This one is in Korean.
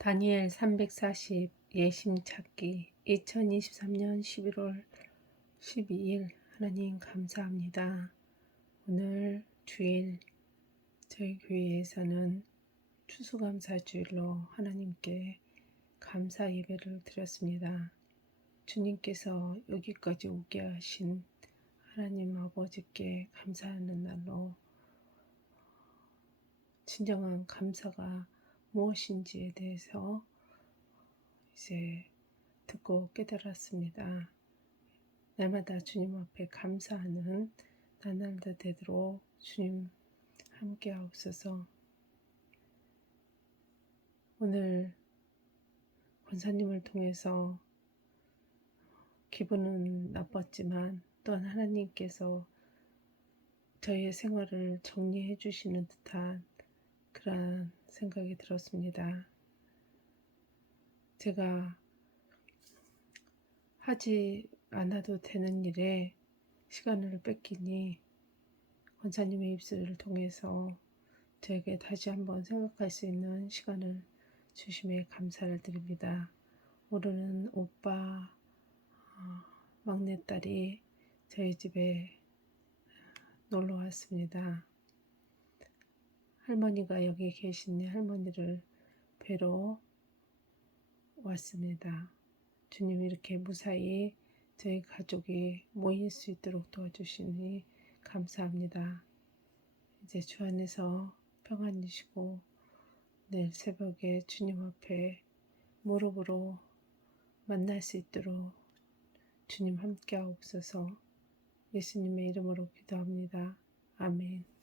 다니엘 340 예심 찾기 2023년 11월 12일 하나님 감사합니다. 오늘 주일 저희 교회에서는 추수감사 주일로 하나님께 감사 예배를 드렸습니다. 주님께서 여기까지 오게 하신 하나님 아버지께 감사하는 날로 진정한 감사가 무엇인지에 대해서 이제 듣고 깨달았습니다. 날마다 주님 앞에 감사하는 나날도 되도록 주님 함께 하옵소서. 오늘 권사님을 통해서 기분은 나빴지만 또한 하나님께서 저희의 생활을 정리해 주시는 듯한 그러한 생각이 들었습니다. 제가 하지 않아도 되는 일에 시간을 뺏기니 권사님의 입술을 통해서 저에게 다시 한번 생각할 수 있는 시간을 주심에 감사를 드립니다. 오늘은 오빠 어, 막내딸이 저희 집에 놀러 왔습니다. 할머니가 여기 계신 할머니를 뵈러 왔습니다. 주님 이렇게 무사히 저희 가족이 모일 수 있도록 도와주시니 감사합니다. 이제 주 안에서 평안이시고 내일 새벽에 주님 앞에 무릎으로 만날 수 있도록 주님 함께 하옵소서 예수님의 이름으로 기도합니다. 아멘.